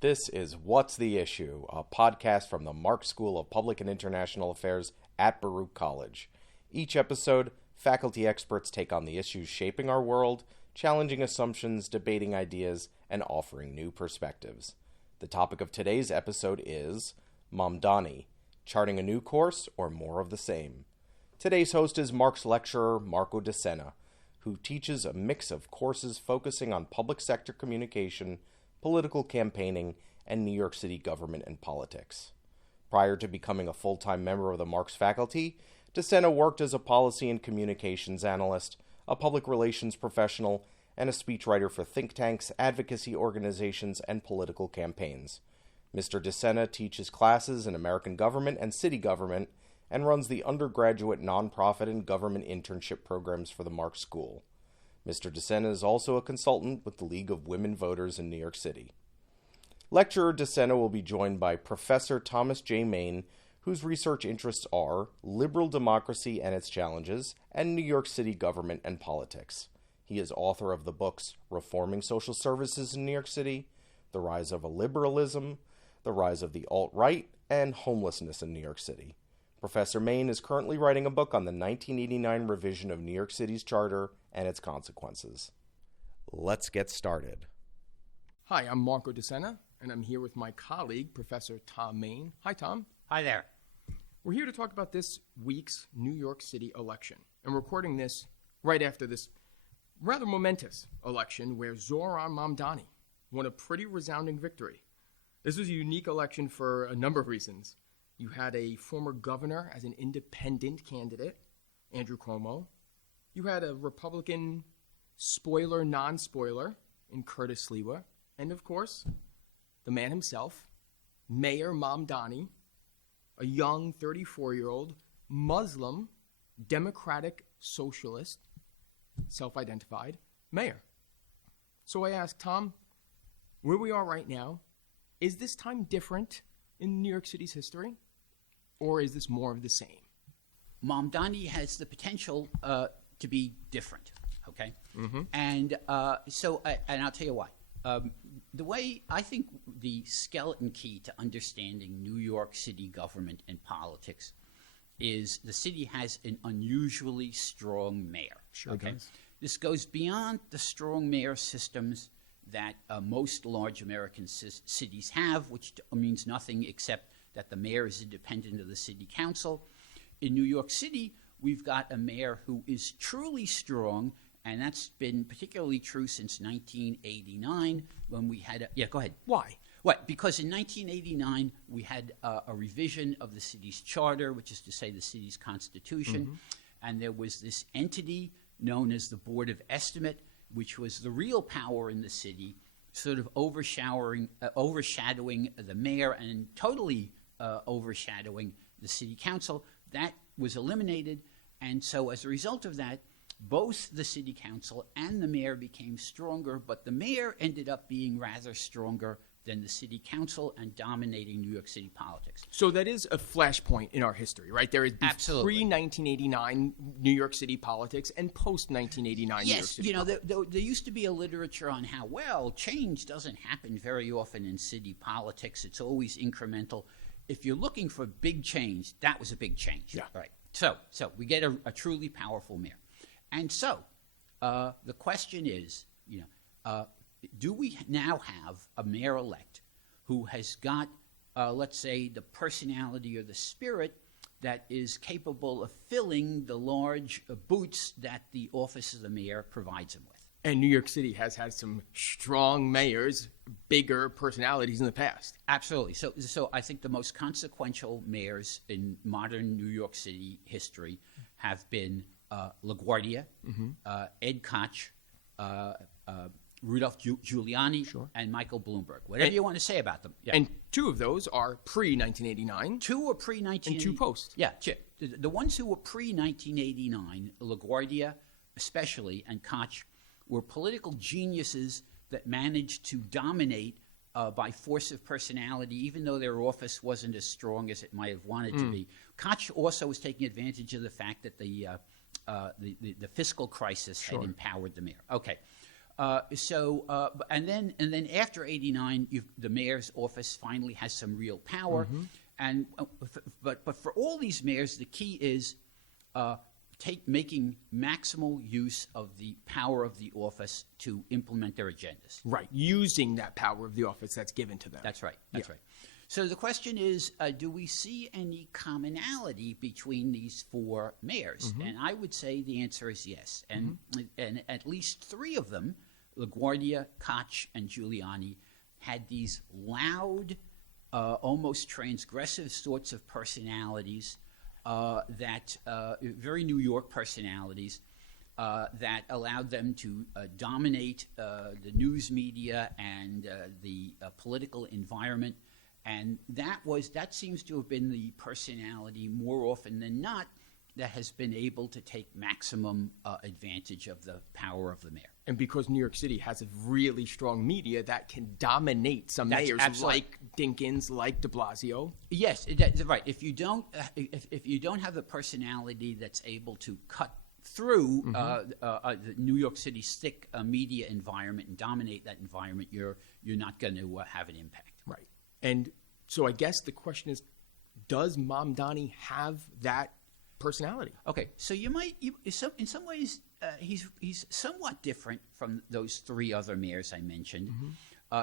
This is What's the Issue, a podcast from the Marxe School of Public and International Affairs at Baruch College. Each episode, faculty experts take on the issues shaping our world, challenging assumptions, debating ideas, and offering new perspectives. The topic of today's episode is Mamdani, charting a new course or more of the same. Today's host is Marxe lecturer Marco DeSena, who teaches a mix of courses focusing on public sector communication, political campaigning, and New York City government and politics. Prior to becoming a full-time member of the Marxe faculty, DeSena worked as a policy and communications analyst, a public relations professional, and a speechwriter for think tanks, advocacy organizations, and political campaigns. Mr. DeSena teaches classes in American government and city government and runs the undergraduate nonprofit and government internship programs for the Marxe School. Mr. DeSena is also a consultant with the League of Women Voters in New York City. Lecturer DeSena will be joined by Professor Thomas J. Main, whose research interests are liberal democracy and its challenges, and New York City government and politics. He is author of the books Reforming Social Services in New York City, The Rise of Illiberalism, The Rise of the Alt-Right, and Homelessness in New York City. Professor Main is currently writing a book on the 1989 revision of New York City's charter and its consequences. Let's get started. Hi, I'm Marco DeSena, and I'm here with my colleague, Professor Tom Main. Hi, Tom. Hi there. We're here to talk about this week's New York City election. I'm recording this right after this rather momentous election where Zohran Mamdani won a pretty resounding victory. This was a unique election for a number of reasons. You had a former governor as an independent candidate, Andrew Cuomo. You had a Republican spoiler, non-spoiler in Curtis Sliwa. And of course, the man himself, Mayor Mamdani, a young 34-year-old Muslim, democratic socialist, self-identified mayor. So I asked Tom, where we are right now, is this time different in New York City's history? Or is this more of the same? Mamdani has the potential to be different, okay? Mm-hmm. And and I'll tell you why. The way I think the skeleton key to understanding New York City government and politics is the city has an unusually strong mayor. Sure okay? does. This goes beyond the strong mayor systems that most large American cities have, which means nothing except that the mayor is independent of the city council. In New York City, we've got a mayor who is truly strong, and that's been particularly true since 1989 when we had go ahead. Why? What? Because in 1989, we had a revision of the city's charter, which is to say the city's constitution, and there was this entity known as the Board of Estimate, which was the real power in the city, sort of overshadowing the mayor and totally overshadowing the city council. That was eliminated, and so as a result of that, both the city council and the mayor became stronger, but the mayor ended up being rather stronger than the city council and dominating New York City politics. So that is a flashpoint in our history, right? There is pre-1989 New York City politics and post-1989 New York City politics. There used to be a literature on how, well, change doesn't happen very often in city politics. It's always incremental. If you're looking for big change, that was a big change. Yeah. Right. So we get a truly powerful mayor. And so the question is, do we now have a mayor-elect who has got, let's say, the personality or the spirit that is capable of filling the large boots that the office of the mayor provides him with? And New York City has had some strong mayors, bigger personalities in the past. Absolutely. So I think the most consequential mayors in modern New York City history have been LaGuardia, Ed Koch, Rudolph Giuliani, and Michael Bloomberg. Whatever you want to say about them. Yeah. And two of those are pre-1989. Two were pre-1989. And two post. Yeah. The ones who were pre-1989, LaGuardia especially, and Koch, were political geniuses that managed to dominate by force of personality, even though their office wasn't as strong as it might have wanted to be. Koch also was taking advantage of the fact that the fiscal crisis had empowered the mayor. Okay. And then after '89, the mayor's office finally has some real power, but for all these mayors, the key is making maximal use of the power of the office to implement their agendas. Right, using that power of the office that's given to them. That's right. That's right. So the question is, do we see any commonality between these four mayors? And I would say the answer is yes. And at least three of them, LaGuardia, Koch, and Giuliani, had these loud, almost transgressive sorts of personalities very New York personalities that allowed them to dominate the news media and the political environment. And that seems to have been the personality more often than not that has been able to take maximum advantage of the power of the mayor. And because New York City has a really strong media that can dominate some mayors like Dinkins, like de Blasio. Yes, that's right. If you don't have the personality that's able to cut through the New York City thick media environment and dominate that environment, you're not going to have an impact. Right. And so I guess the question is, does Mamdani have that personality? Okay, so in some ways, he's somewhat different from those three other mayors I mentioned,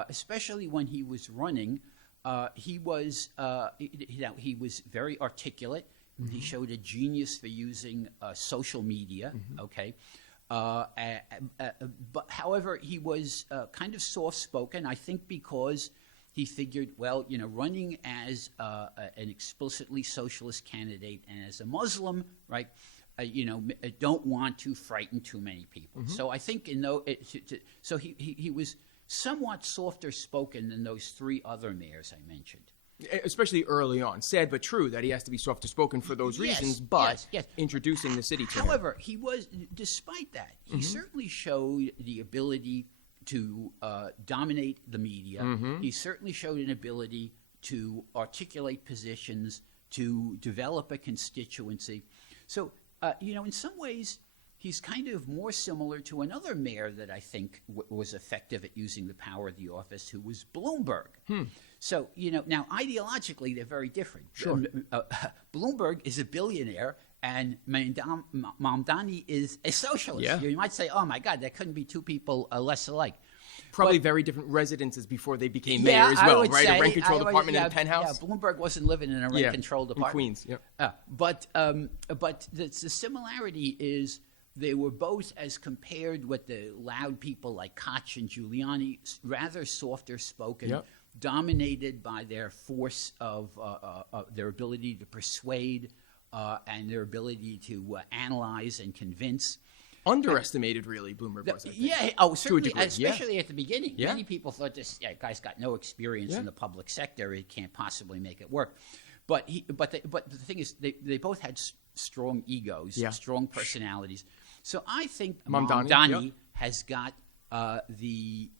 especially when he was running. He was very articulate. He showed a genius for using social media. Okay, but however, he was kind of soft-spoken. I think because he figured, well, running as an explicitly socialist candidate and as a Muslim, right? Don't want to frighten too many people. So I think he was somewhat softer spoken than those three other mayors I mentioned. Especially early on. Sad but true that he has to be softer spoken for those reasons, but introducing the city to However, despite that, he certainly showed the ability to dominate the media. He certainly showed an ability to articulate positions, to develop a constituency. So, in some ways, he's kind of more similar to another mayor that I think was effective at using the power of the office, who was Bloomberg. So, now ideologically, they're very different. Sure. Bloomberg is a billionaire, and Mamdani is a socialist. Yeah. You might say, oh, my God, there couldn't be two people less alike. Probably very different residences before they became mayor as well, right? A rent-controlled apartment in a penthouse. Yeah, Bloomberg wasn't living in a rent-controlled apartment. In Queens, But the similarity is they were both, as compared with the loud people like Koch and Giuliani, rather softer spoken, dominated by their force of their ability to persuade and their ability to analyze and convince. Underestimated, really, Bloomberg was, I think. Yeah, certainly, especially at the beginning. Many people thought this guy's got no experience in the public sector. He can't possibly make it work. But the thing is, they both had strong egos, strong personalities. So I think Mamdani has got the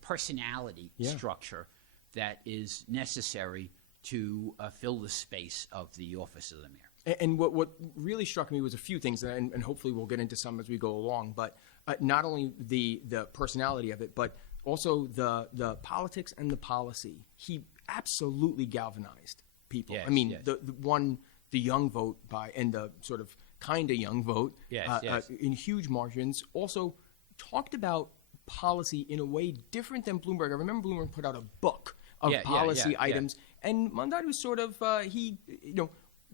personality structure that is necessary to fill the space of the office of the mayor. And what really struck me was a few things, and hopefully we'll get into some as we go along, but not only the personality of it, but also the politics and the policy. He absolutely galvanized people. Yes, I mean, the young vote and the sort of kind of young vote in huge margins, also talked about policy in a way different than Bloomberg. I remember Bloomberg put out a book of policy items, and Mamdani was sort of,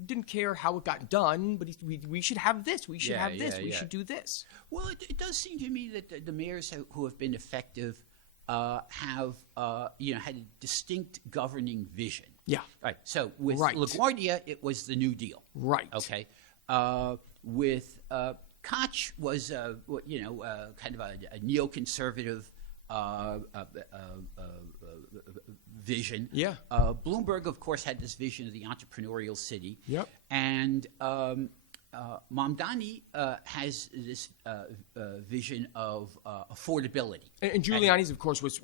didn't care how it got done, but we should have this, we should have this, we should do this. Well, it does seem to me that the mayors who have been effective have had a distinct governing vision. Yeah. Right. So with LaGuardia, it was the New Deal. Right. Okay. With Koch was kind of a neoconservative vision. Yeah. Bloomberg, of course, had this vision of the entrepreneurial city. Yep. And Mamdani has this vision of affordability. And Giuliani's, of course, was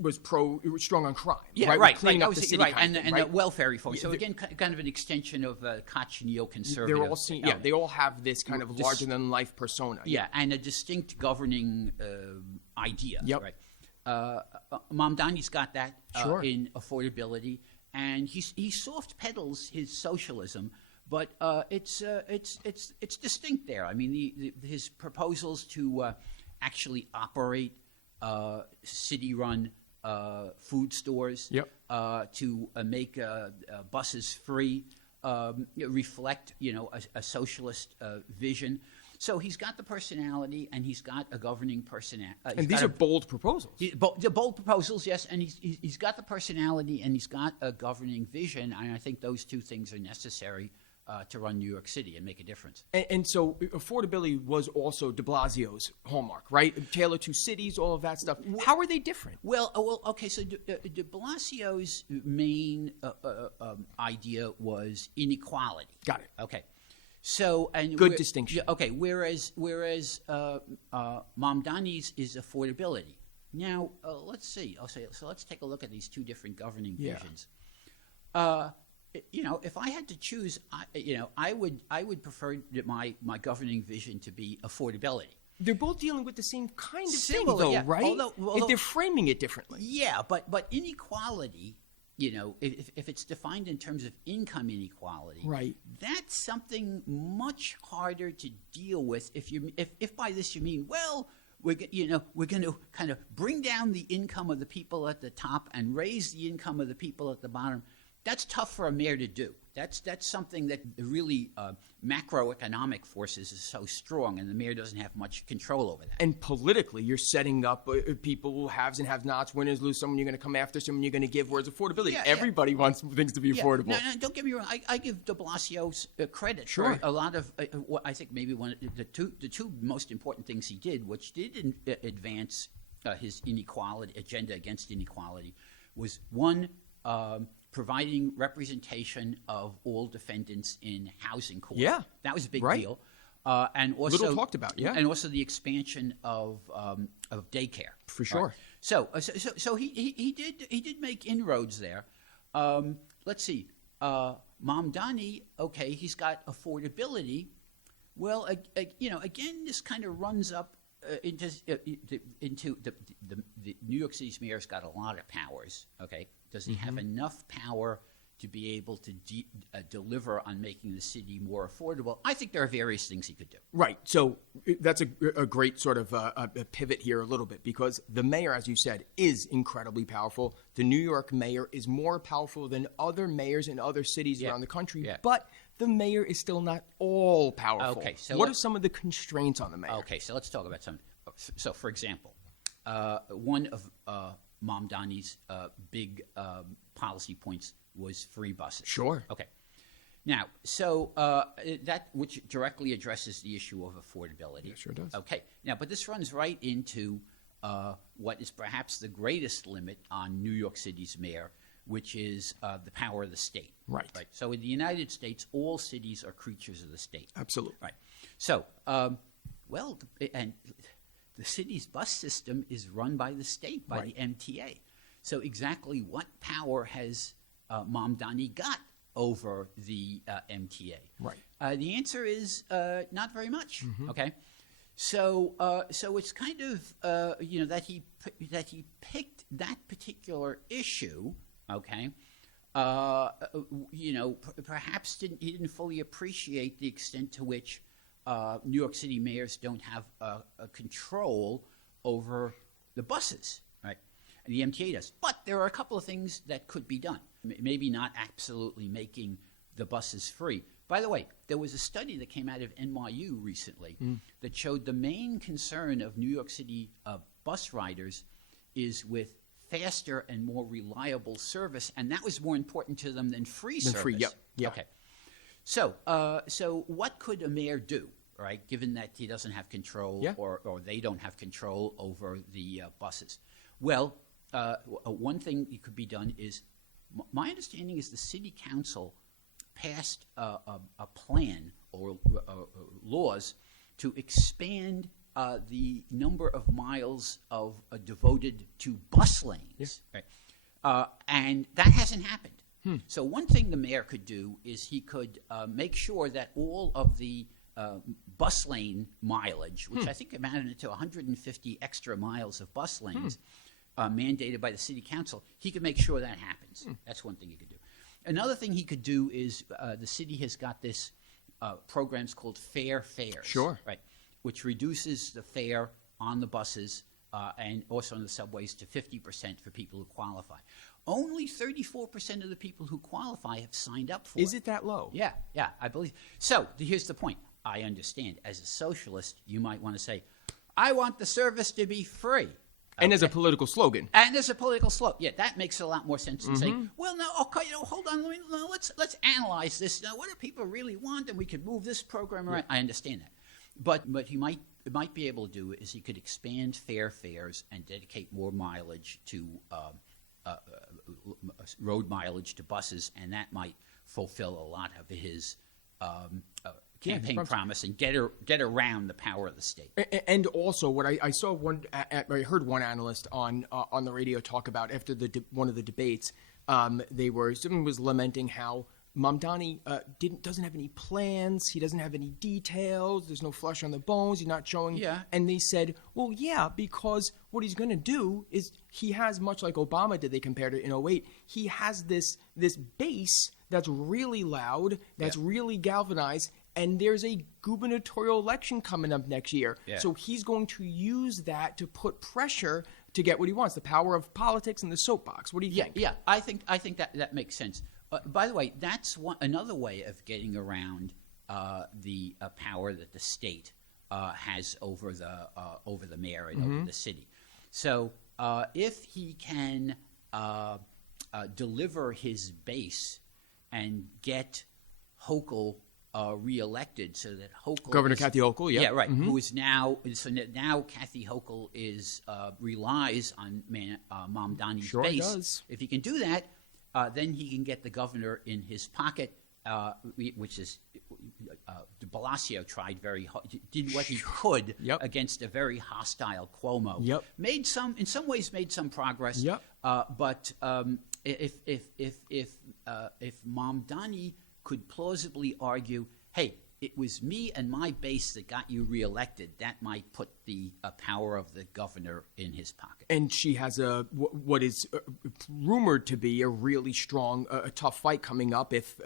strong on crime. Yeah, right. Cleaning up the city, and the welfare reform. So again, kind of an extension of Koch neoconservative. They're all they all have this kind of larger than life persona. Yeah, and a distinct governing idea. Yep. Right. Mamdani's got that Sure. in affordability, and he soft pedals his socialism, but it's distinct there. I mean, his proposals to actually operate city-run food stores, Yep. to make buses free, reflect a socialist vision. So he's got the personality, and he's got a governing personality. And these are bold proposals. The bold proposals, yes, and he's got the personality, and he's got a governing vision, and I think those two things are necessary to run New York City and make a difference. And so affordability was also de Blasio's hallmark, right? Tailored to cities, all of that stuff. How are they different? Well, okay. So de Blasio's main idea was inequality. Got it. Okay. So and Good distinction. Yeah, okay. Whereas Mamdani's is affordability. Now let's see. So let's take a look at these two different governing visions. If I had to choose, I would prefer that my governing vision to be affordability. They're both dealing with the same kind of Similar, thing, though, yeah. right? Although They're framing it differently. Yeah, but inequality, if it's defined in terms of income inequality, Right. that's something much harder to deal with. If by this you mean, well, we're going to kind of bring down the income of the people at the top and raise the income of the people at the bottom. That's tough for a mayor to do. That's something that really macroeconomic forces is so strong, and the mayor doesn't have much control over that. And politically, you're setting up people, haves and have-nots, winners, lose, someone you're going to come after, someone you're going to give, where's affordability? Yeah, Everybody wants things to be affordable. No, don't get me wrong. I give de Blasio credit Sure. for a lot of I think maybe one of the two most important things he did, which did advance his inequality agenda against inequality, was one, providing representation of all defendants in housing court. Yeah. That was a big Right. deal. And also Little talked about, yeah. And also the expansion of daycare. For sure. Right. So he did make inroads there. Let's see. Mamdani, okay, he's got affordability. Well, again, this kind of runs up into the New York City's mayor's got a lot of powers. Okay, does he have enough power to be able to deliver on making the city more affordable? I think there are various things he could do. Right. So that's a great sort of a pivot here a little bit, because the mayor, as you said, is incredibly powerful. The New York mayor is more powerful than other mayors in other cities around the country, but the mayor is still not all powerful. Okay, so what are some of the constraints on the mayor? Okay, so let's talk about some. So, for example, one of Mamdani's big policy points was free buses. Sure. Okay. Now, so that which directly addresses the issue of affordability. It sure does. Okay. Now, but this runs right into what is perhaps the greatest limit on New York City's mayor, which is the power of the state. Right. So in the United States, all cities are creatures of the state. Absolutely. Right. So, and the city's bus system is run by the state, by the MTA. So exactly what power has Mamdani got over the MTA? Right. The answer is not very much. Okay. So it's kind of that he picked that particular issue. Okay. Perhaps he didn't fully appreciate the extent to which New York City mayors don't have a control over the buses, right? And the MTA does. But there are a couple of things that could be done. Maybe not absolutely making the buses free. By the way, there was a study that came out of NYU recently that showed the main concern of New York City bus riders is with faster and more reliable service, and that was more important to them than free service. Yep. Okay. So what could a mayor do, right, given that he doesn't have control or they don't have control over the buses? Well, one thing that could be done is, my understanding is the city council passed a plan or laws to expand the number of miles of devoted to bus lanes, right? And that hasn't happened. So one thing the mayor could do is he could make sure that all of the bus lane mileage, which I think amounted to 150 extra miles of bus lanes mandated by the city council, he could make sure that happens. That's one thing he could do. Another thing he could do is the city has got this programs called fair fares. Sure. Right, which reduces the fare on the buses and also on the subways to 50% for people who qualify. Only 34% of the people who qualify have signed up for it. Is it that low? Yeah, I believe. So here's the point. I understand. As a socialist, you might want to say, I want the service to be free. And as a political slogan. And as a political slogan. Yeah, that makes a lot more sense than saying, well, no, okay, hold on, let's analyze this. Now, what do people really want? And we could move this program around. I understand that. But what he might be able to do is he could expand fair fares and dedicate more mileage to road mileage to buses, and that might fulfill a lot of his campaign promise and get around the power of the state. And also, what I saw I heard one analyst on the radio talk about after one of the debates. Someone was lamenting how Mamdani doesn't have any plans. He doesn't have any details. There's no flesh on the bones. He's not showing. Yeah. And they said, well, yeah, because what he's going to do is he has, much like Obama did, they compared it in 2008, he has this base that's really loud, that's really galvanized, and there's a gubernatorial election coming up next year. Yeah. So he's going to use that to put pressure to get what he wants, the power of politics and the soapbox. What do you think? Yeah, I think that makes sense. By the way, that's another way of getting around the power that the state has over the mayor and over the city. So if he can deliver his base and get Hochul reelected, so that Hochul Governor Kathy Hochul, yeah, right, who is now Kathy Hochul relies on Mamdani's base. Does. If he can do that, then he can get the governor in his pocket, which is de Blasio tried very hard, did what he could against a very hostile Cuomo. Yep. In some ways made some progress. Yep. But if Mamdani could plausibly argue, hey, it was me and my base that got you reelected, that might put the power of the governor in his pocket. And she has what is rumored to be a really strong, a tough fight coming up. If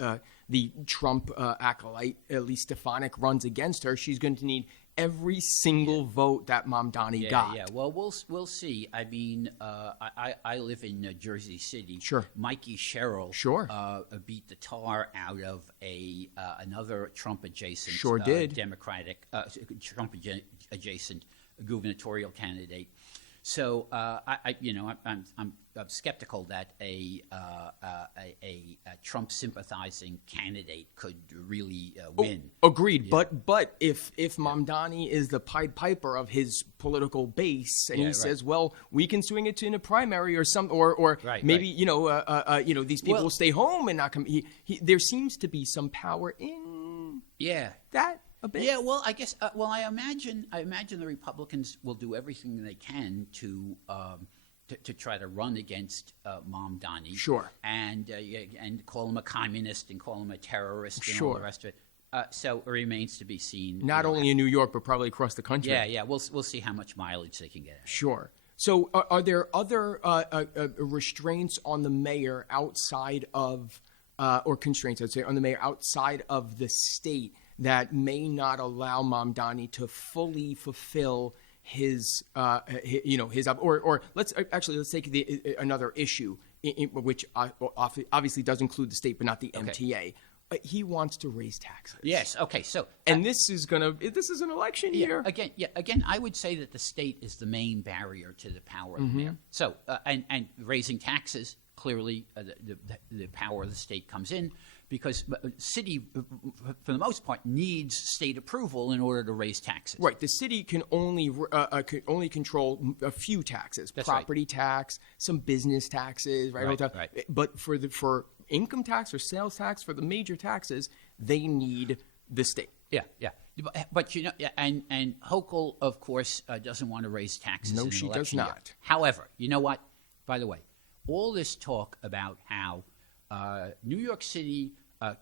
the Trump acolyte, Elise Stefanik, runs against her, she's going to need every single vote that Mamdani got. Yeah, well, we'll see. I mean, I live in Jersey City. Sure. Mikey Sherrill beat the tar out of another Trump-adjacent Democratic, Trump-adjacent gubernatorial candidate. So I'm skeptical that a Trump sympathizing candidate could really win. Agreed. Yeah. But if Mamdani is the Pied Piper of his political base, and he says, well, we can swing it in a primary or some, or maybe these people will stay home and not come. There seems to be some power in that. A bit. Yeah, well, I guess. I imagine the Republicans will do everything they can to try to run against Mamdani. Sure. And call him a communist and call him a terrorist and all the rest of it. So it remains to be seen. Not only in New York, but probably across the country. Yeah. We'll see how much mileage they can get. Sure. So are there other restraints on the mayor outside of, or constraints, I'd say, on the mayor outside of the state that may not allow Mamdani to fully fulfill his or let's take another issue, which obviously does include the state, but not the MTA. He wants to raise taxes. Yes. Okay. So, this is an election year. Again, I would say that the state is the main barrier to the power of the mayor. So, and raising taxes, clearly, the power of the state comes in. Because city, for the most part, needs state approval in order to raise taxes. Right. The city can only control a few taxes: property tax, some business taxes, right? But for income tax or sales tax, for the major taxes, they need the state. Yeah. But and Hochul, of course, doesn't want to raise taxes. No, she does not. However, you know what? By the way, all this talk about how New York City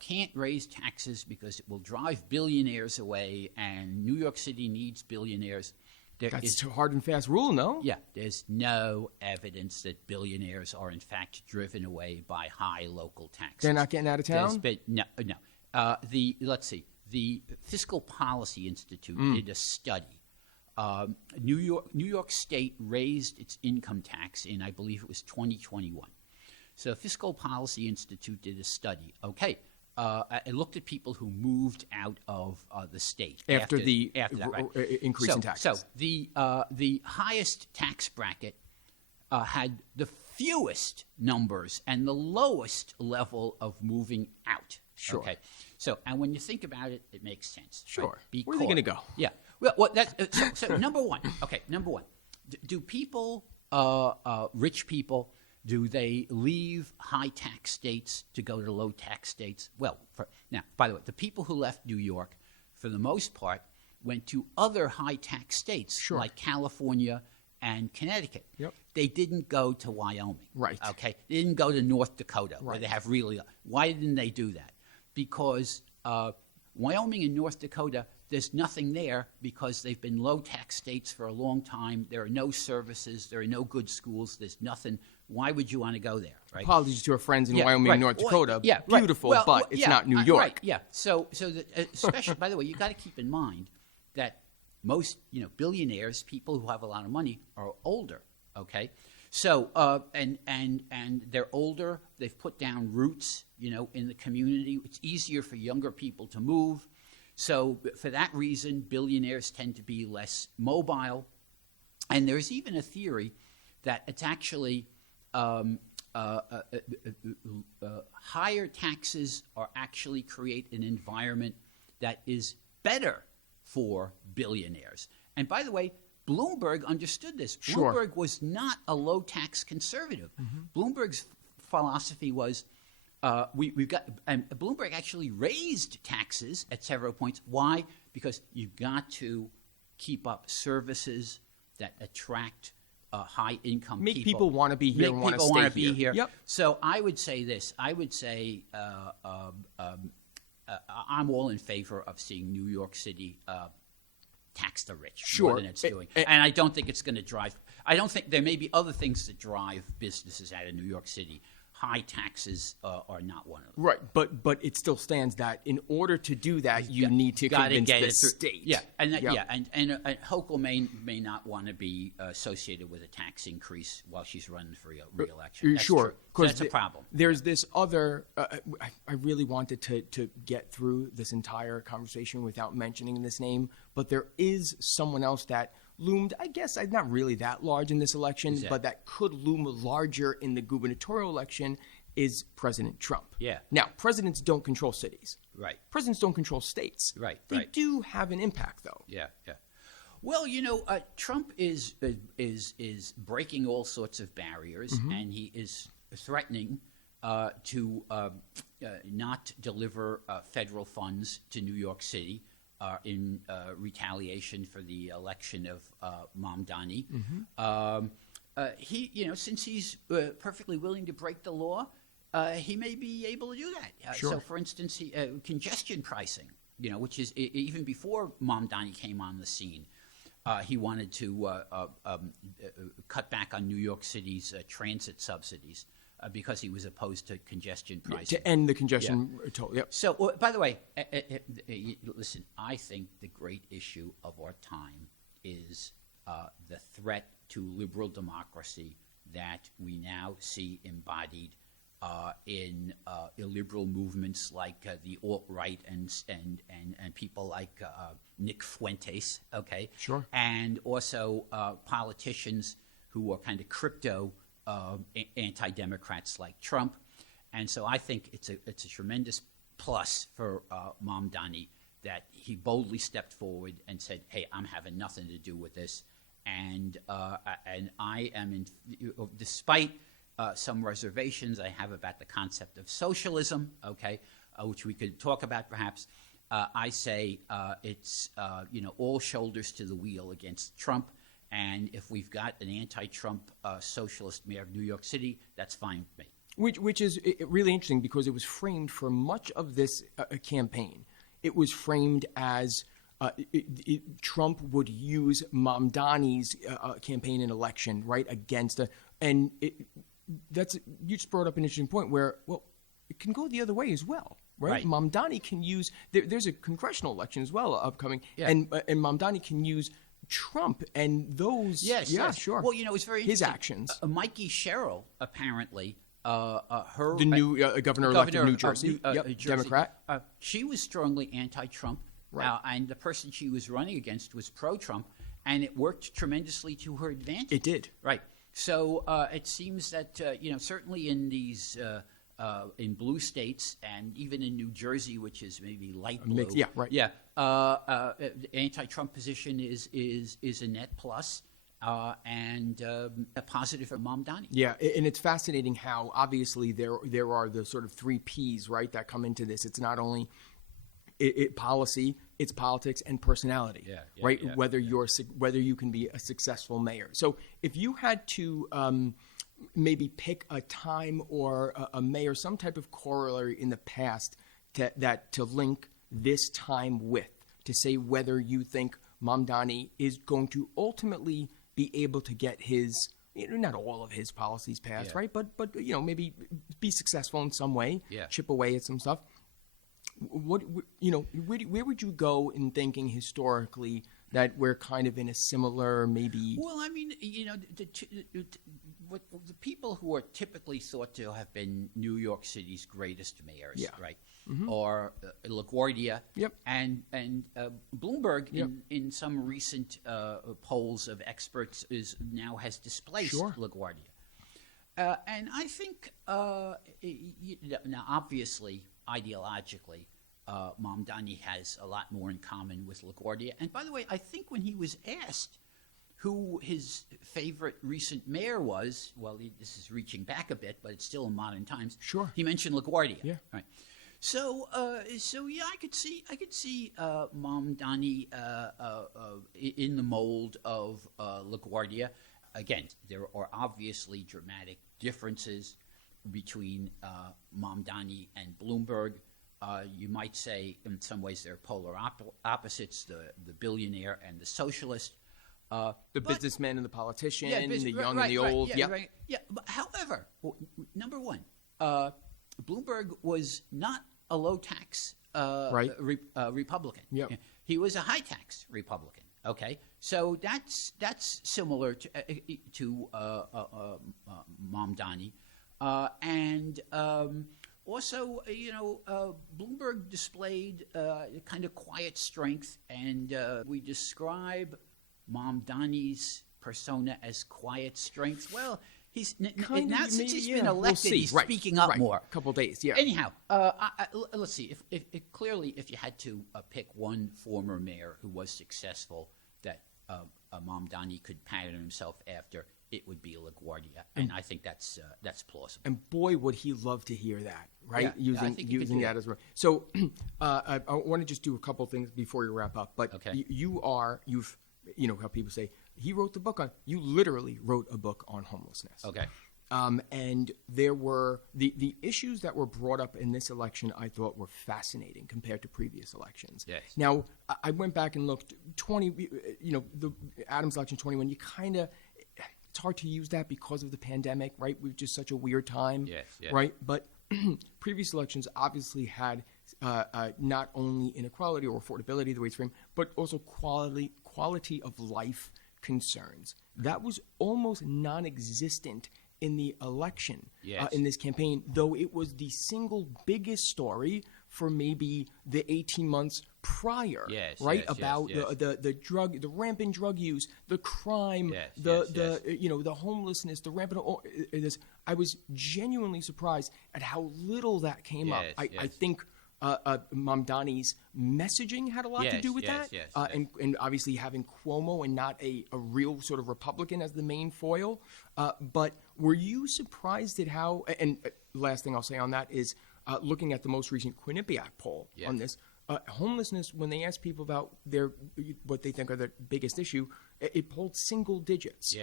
can't raise taxes because it will drive billionaires away, and New York City needs billionaires. That's a hard and fast rule, no? Yeah, there's no evidence that billionaires are in fact driven away by high local taxes. They're not getting out of town? No. Let's see. The Fiscal Policy Institute did a study. New York State raised its income tax in, I believe it was 2021. So Fiscal Policy Institute did a study. Okay, it looked at people who moved out of the state after that, right? Increase in taxes. So the highest tax bracket had the fewest numbers and the lowest level of moving out. Sure. Okay. So, and when you think about it, it makes sense. Sure. Right? Where are they going to go? Yeah. Well, that's so number one. Okay, number one. Do people, rich people, do they leave high tax states to go to low tax states? Well, now, by the way, the people who left New York, for the most part, went to other high tax states like California and Connecticut. Yep. They didn't go to Wyoming. Right. Okay. They didn't go to North Dakota where they have really. Why didn't they do that? Because Wyoming and North Dakota, there's nothing there because they've been low tax states for a long time. There are no services. There are no good schools. There's nothing. Why would you want to go there? Right. Apologies to our friends in Wyoming and North Dakota. Well, beautiful, but it's not New York. Right. Yeah. So especially by the way, you got to keep in mind that most billionaires, people who have a lot of money, are older. Okay. So and they're older. They've put down roots, in the community. It's easier for younger people to move. So for that reason, billionaires tend to be less mobile. And there's even a theory that it's actually higher taxes are actually create an environment that is better for billionaires. And by the way, Bloomberg understood this. Sure. Bloomberg was not a low-tax conservative. Bloomberg's philosophy was and Bloomberg actually raised taxes at several points. Why? Because you've got to keep up services that attract high-income people. Make people want to be here and want to stay here. Yep. So I would say this. I would say I'm all in favor of seeing New York City tax the rich more than it's doing. And I don't think it's going to drive – I don't think – there may be other things that drive businesses out of New York City. High taxes are not one of them. Right, but it still stands that in order to do that, you need to convince the state. Yeah, and Hochul may not want to be associated with a tax increase while she's running for re-election. That's sure, true. So that's a problem. There's this other. I really wanted to get through this entire conversation without mentioning this name, but there is someone else that loomed, I guess, not really that large in this election, but that could loom larger in the gubernatorial election is President Trump. Yeah. Now, presidents don't control cities. Right. Presidents don't control states. Right. They do have an impact, though. Yeah. Well, Trump is breaking all sorts of barriers, and he is threatening to not deliver federal funds to New York City. In retaliation for the election of Mamdani. He, since he's perfectly willing to break the law, he may be able to do that. Sure. So, for instance, congestion pricing, which is even before Mamdani came on the scene, he wanted to cut back on New York City's transit subsidies. Because he was opposed to congestion pricing. To end the congestion toll, yep. So, by the way, listen, I think the great issue of our time is the threat to liberal democracy that we now see embodied in illiberal movements like the alt-right and people like Nick Fuentes, okay? Sure. And also politicians who are kind of crypto anti-Democrats like Trump, and so I think it's a tremendous plus for Mamdani that he boldly stepped forward and said, "Hey, I'm having nothing to do with this," and I am, despite some reservations I have about the concept of socialism, okay, which we could talk about perhaps. I say it's all shoulders to the wheel against Trump. And if we've got an anti-Trump socialist mayor of New York City, that's fine with me. Which is really interesting because it was framed for much of this campaign. It was framed as Trump would use Mamdani's campaign and election right against you just brought up an interesting point where it can go the other way as well. Right? Mamdani can use there's a congressional election as well upcoming, and Mamdani can use Trump and those. Yes. Sure. Well, it's very his interesting. actions. Mikey Sherrill apparently, the new governor-elect of New Jersey, Jersey, Democrat. She was strongly anti-Trump, right. And the person she was running against was pro-Trump, and it worked tremendously to her advantage. It did. Right. So it seems that certainly in these. In blue states and even in New Jersey, which is maybe light blue, the anti-Trump position is a net plus and a positive for Mamdani. Yeah, and it's fascinating how obviously there are the sort of 3 Ps, right, that come into this. It's not only policy, it's politics and personality, right? Whether you can be a successful mayor. So if you had to maybe pick a time or a mayor, some type of corollary in the past to link this time with, to say whether you think Mamdani is going to ultimately be able to get his, not all of his policies passed, right? But maybe be successful in some way, chip away at some stuff. Where would you go in thinking historically that we're kind of in a similar maybe? Well, I mean, the people who are typically thought to have been New York City's greatest mayors, right, or LaGuardia, and Bloomberg in some recent polls of experts has displaced LaGuardia, and I think now obviously ideologically. Mamdani has a lot more in common with LaGuardia. And by the way, I think when he was asked who his favorite recent mayor was, this is reaching back a bit, but it's still in modern times. Sure. He mentioned LaGuardia. Yeah. Right. So I could see Mamdani in the mold of LaGuardia. Again, there are obviously dramatic differences between Mamdani and Bloomberg. You might say, in some ways, they're polar opposites: the billionaire and the socialist, the businessman and the politician, the young and the old. But however, number one, Bloomberg was not a low tax Republican. Yep. He was a high tax Republican. Okay, so that's similar to Mamdani, and. Also, Bloomberg displayed kind of quiet strength, and we describe Mamdani's persona as quiet strength. Well, he's now since he's been elected, he's speaking up more. A couple of days, Anyhow, let's see. If clearly, if you had to pick one former mayor who was successful that Mamdani could pattern himself after, it would be LaGuardia, and I think that's plausible. And boy, would he love to hear that, right? Using that as well. So I want to just do a couple things before you wrap up. But you've how people say he wrote the book on. You literally wrote a book on homelessness. Okay. And there were the issues that were brought up in this election. I thought were fascinating compared to previous elections. Yes. Now I went back and looked. The Adams election 21. You kind of. It's hard to use that because of the pandemic, right? We've just such a weird time, right? But previous elections obviously had not only inequality or affordability, the way it's framed, but also quality of life concerns. That was almost non-existent in the election, in this campaign, though it was the single biggest story for maybe the 18 months prior, about the rampant drug use, the crime, the homelessness, the rampant. I was genuinely surprised at how little that came up. I think Mamdani's messaging had a lot to do with that, and obviously having Cuomo and not a real sort of Republican as the main foil. But were you surprised at how? And last thing I'll say on that is. Looking at the most recent Quinnipiac poll on this, homelessness, when they asked people about what they think are their biggest issue, it polled single digits.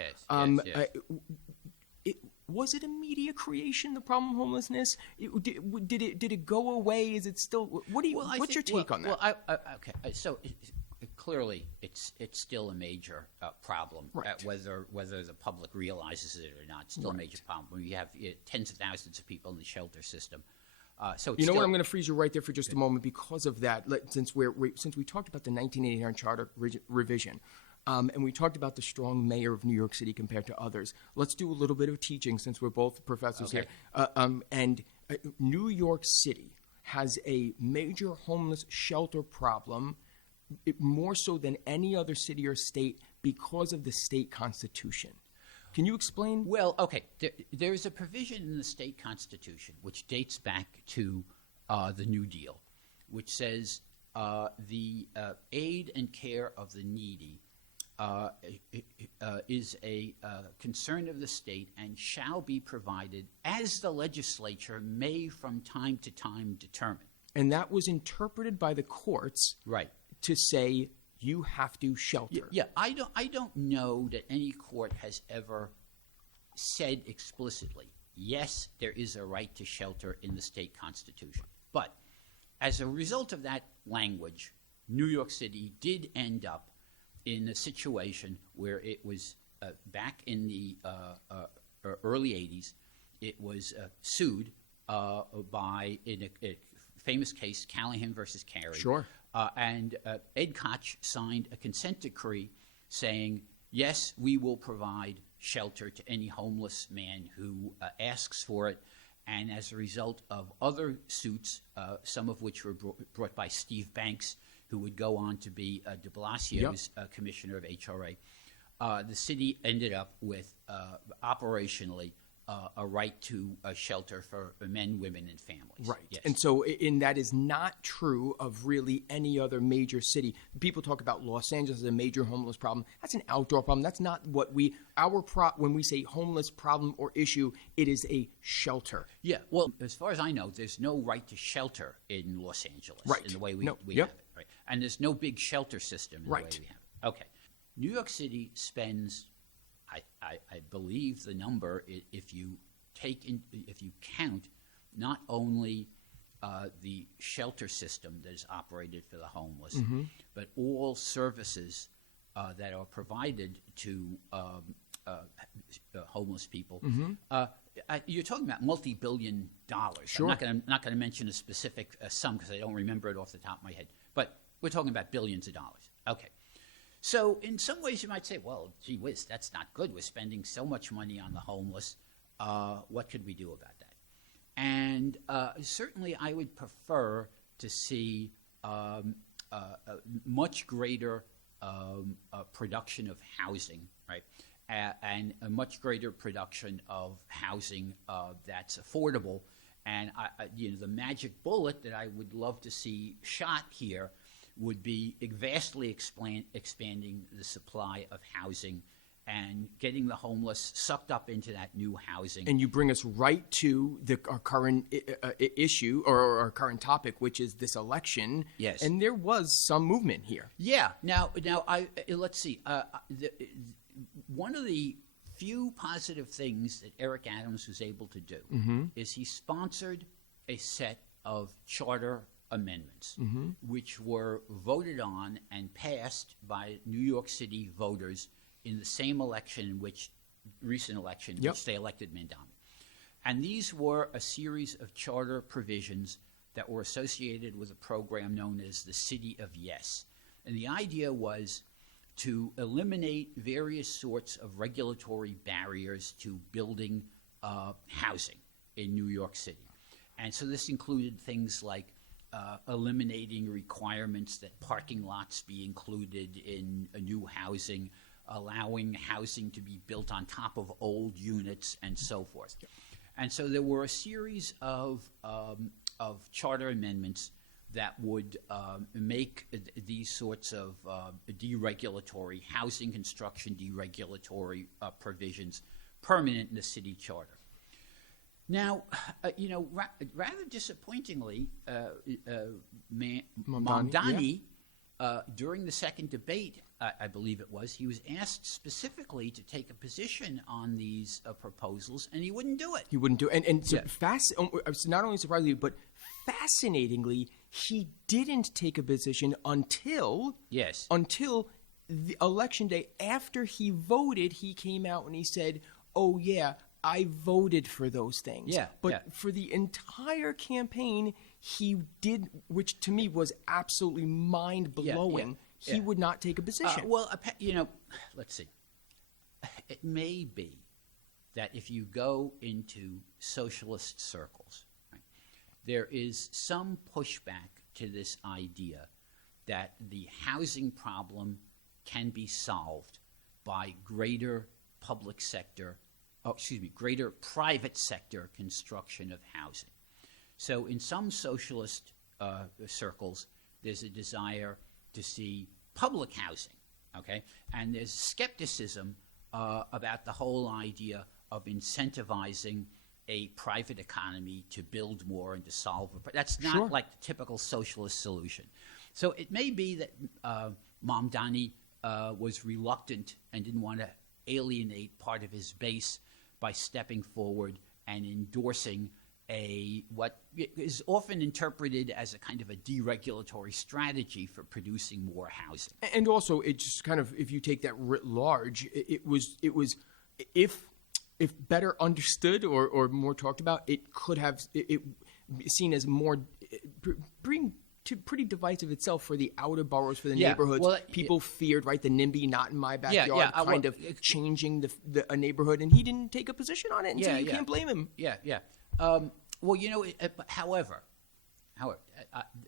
Was it a media creation, the problem of homelessness? Did it go away? Is it still? What's your take on that? Okay. So clearly, it's still a major problem. Right. Whether the public realizes it or not, it's still a major problem. When you have tens of thousands of people in the shelter system. So you know what? I'm going to freeze you right there for just a moment because of that. Since we talked about the 1989 charter revision. And we talked about the strong mayor of New York City compared to others. Let's do a little bit of teaching since we're both professors here. New York City has a major homeless shelter problem, more so than any other city or state because of the state constitution. Can you explain? Well, okay. There is a provision in the state constitution which dates back to the New Deal, which says the aid and care of the needy is a concern of the state and shall be provided as the legislature may from time to time determine. And that was interpreted by the courts, right, to say you have to shelter. Yeah, I don't know that any court has ever said explicitly, yes, there is a right to shelter in the state constitution. But as a result of that language, New York City did end up in a situation where it was back in the early 80s, it was sued by, in a famous case, Callahan versus Carey. Sure. And Ed Koch signed a consent decree saying, yes, we will provide shelter to any homeless man who asks for it. And as a result of other suits, some of which were brought by Steve Banks, who would go on to be de Blasio's commissioner of HRA, the city ended up with operationally a right to shelter for men, women, and families. Right. Yes. And so that is not true of really any other major city. People talk about Los Angeles as a major homeless problem. That's an outdoor problem. That's not what when we say homeless problem or issue, it is a shelter. Yeah. Well, as far as I know, there's no right to shelter in Los Angeles in the way we have it. Right. And there's no big shelter system in the way we have it. Okay. New York City spends, I believe the number, if you count not only the shelter system that is operated for the homeless, but all services that are provided to homeless people. You're talking about multi-billion dollars. Sure. I'm not going to mention a specific sum because I don't remember it off the top of my head. But we're talking about billions of dollars. Okay. So in some ways you might say, well, gee whiz, that's not good. We're spending so much money on the homeless. What could we do about that? And certainly I would prefer to see a much greater production of housing, right? And a much greater production of housing that's affordable. And the magic bullet that I would love to see shot here would be vastly expanding the supply of housing and getting the homeless sucked up into that new housing. And you bring us right to our current issue or our current topic, which is this election. Yes. And there was some movement here. Yeah. Now, let's see. One of the few positive things that Eric Adams was able to do is he sponsored a set of charter amendments, which were voted on and passed by New York City voters in the same recent election in which they elected Mamdani. And these were a series of charter provisions that were associated with a program known as the City of Yes. And the idea was to eliminate various sorts of regulatory barriers to building housing in New York City. And so this included things like eliminating requirements that parking lots be included in a new housing, allowing housing to be built on top of old units, and so forth. And so there were a series of charter amendments that would make these sorts of deregulatory housing construction, deregulatory provisions permanent in the city charter. Now, rather disappointingly, Mamdani during the second debate, I believe it was, he was asked specifically to take a position on these proposals, and he wouldn't do it. He wouldn't do it. And so not only surprisingly, but fascinatingly, he didn't take a position until the election day. After he voted, he came out and he said, "Oh yeah, I voted for those things." But for the entire campaign, he did, which to me was absolutely mind-blowing. He would not take a position. Let's see. It may be that if you go into socialist circles, right, there is some pushback to this idea that the housing problem can be solved by greater greater private sector construction of housing. So in some socialist circles, there's a desire to see public housing, okay? And there's skepticism about the whole idea of incentivizing a private economy to build more and to solve that's not like the typical socialist solution. So it may be that Mamdani was reluctant and didn't want to alienate part of his base by stepping forward and endorsing what is often interpreted as a kind of a deregulatory strategy for producing more housing. And also, it just kind of, if you take that writ large, it was if better understood or more talked about, it could have it seen as more pretty divisive itself for the outer boroughs, for the neighborhoods. Well, people feared, right, the NIMBY, not in my backyard, changing a neighborhood, and he didn't take a position on it, and so you can't blame him. However,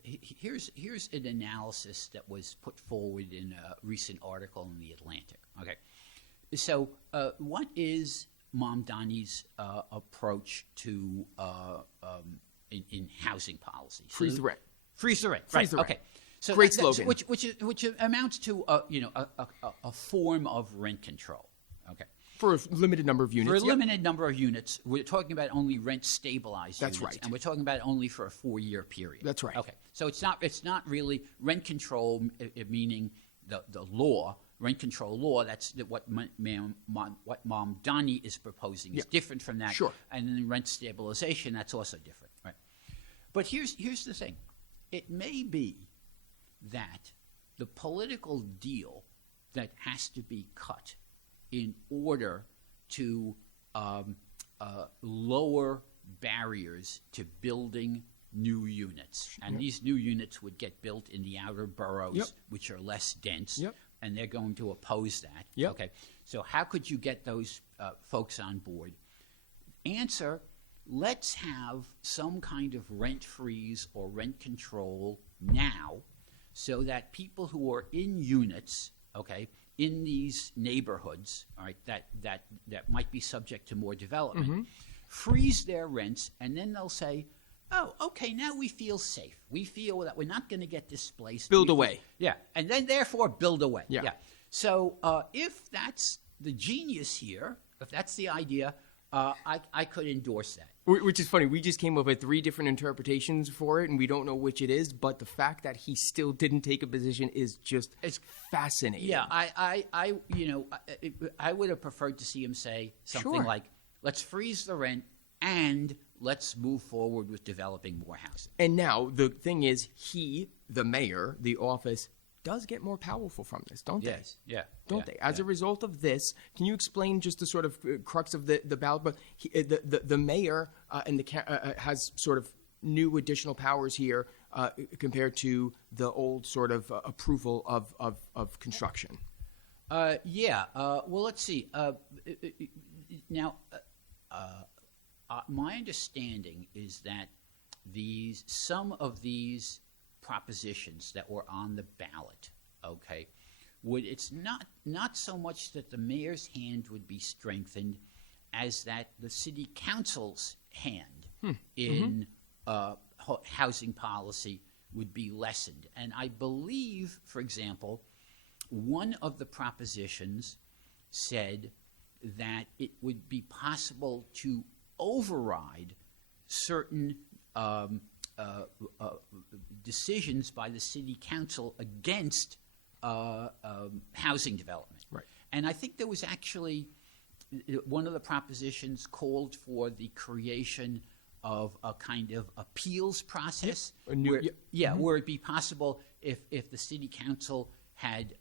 here's an analysis that was put forward in a recent article in The Atlantic. Okay, so what is Mamdani's approach to in housing policy? Freeze the rent. Freeze the rent. Freeze the rent. Okay. So great slogan. Which amounts to a form of rent control. Okay. For a limited number of units. For a limited number of units, we're talking about only rent stabilized units. That's right. And we're talking about only for a 4-year period. That's right. Okay. So it's not really rent control, meaning the law, rent control law. That's what Mamdani is proposing is different from that. Sure. And then rent stabilization, that's also different. Right. But here's the thing. It may be that the political deal that has to be cut in order to lower barriers to building new units. And these new units would get built in the outer boroughs, which are less dense, and they're going to oppose that. Okay, so how could you get those folks on board? Answer, let's have some kind of rent freeze or rent control now so that people who are in units, okay, in these neighborhoods, all right, that might be subject to more development, freeze their rents, and then they'll say, oh, okay, now we feel safe. We feel that we're not going to get displaced. Build away. And then therefore build away. So if that's the genius here, if that's the idea, I could endorse that. Which is funny. We just came up with 3 different interpretations for it, and we don't know which it is. But the fact that he still didn't take a position is it's fascinating. Yeah, I would have preferred to see him say something like, "Let's freeze the rent and let's move forward with developing more housing." And now the thing is, the mayor, the office, does get more powerful from this, don't they? Don't they? As a result of this, can you explain just the sort of crux of the ballot? But the mayor has sort of new additional powers here compared to the old sort of approval of construction. Well, let's see. Now, my understanding is that some of these propositions that were on the ballot, okay, it's not so much that the mayor's hand would be strengthened as that the city council's hand in housing policy would be lessened. And I believe, for example, one of the propositions said that it would be possible to override certain decisions by the city council against housing development. Right. And I think there was actually one of the propositions called for the creation of a kind of appeals process, where it'd be possible if the city council had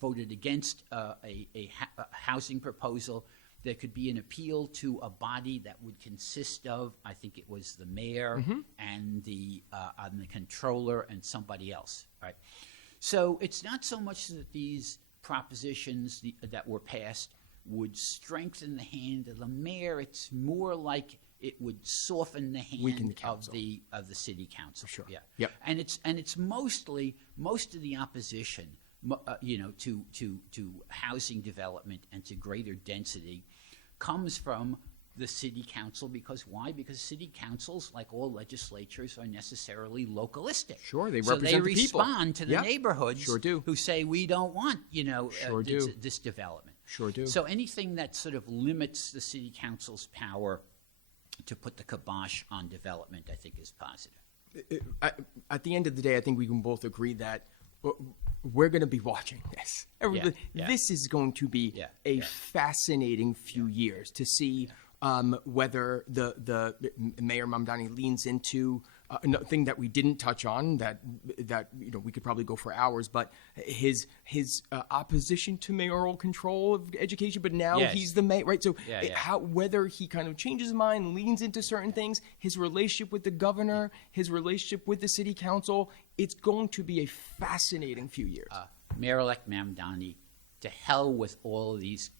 voted against a housing proposal, there could be an appeal to a body that would consist of, I think it was the mayor and the controller and somebody else, right? So it's not so much that these propositions that were passed would strengthen the hand of the mayor. It's more like it would soften the hand of the city council. Sure. Yeah. Yep. And it's mostly most of the opposition, to housing development and to greater density, comes from the city council. Because why? Because city councils, like all legislatures, are necessarily localistic. Sure, they so represent they the people. respond to the neighborhoods Sure do. who say we don't want this development. Sure do. So anything that sort of limits the city council's power to put the kibosh on development, I think, is positive. At the end of the day, I think we can both agree that we're going to be watching this. This is going to be a fascinating few years to see whether the Mayor Mamdani leans into a thing that we didn't touch on that we could probably go for hours, but his opposition to mayoral control of education, but now he's the mayor, right? So whether he kind of changes his mind, leans into certain things, his relationship with the governor, his relationship with the city council, it's going to be a fascinating few years. Mayor-elect Mamdani, to hell with all of these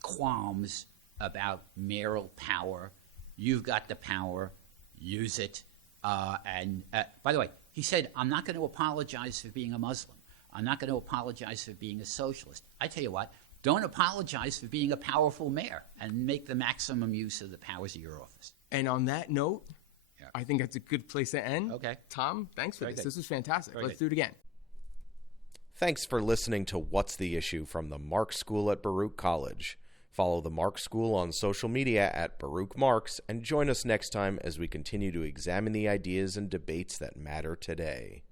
qualms about mayoral power. You've got the power, use it. And by the way, he said, I'm not going to apologize for being a Muslim. I'm not going to apologize for being a socialist. I tell you what, don't apologize for being a powerful mayor and make the maximum use of the powers of your office. And on that note, I think that's a good place to end. Okay. Tom, thanks for this. This was fantastic. Let's do it again. Thanks for listening to What's the Issue from the Marxe School at Baruch College. Follow the Marxe School on social media at Baruch Marxe, and join us next time as we continue to examine the ideas and debates that matter today.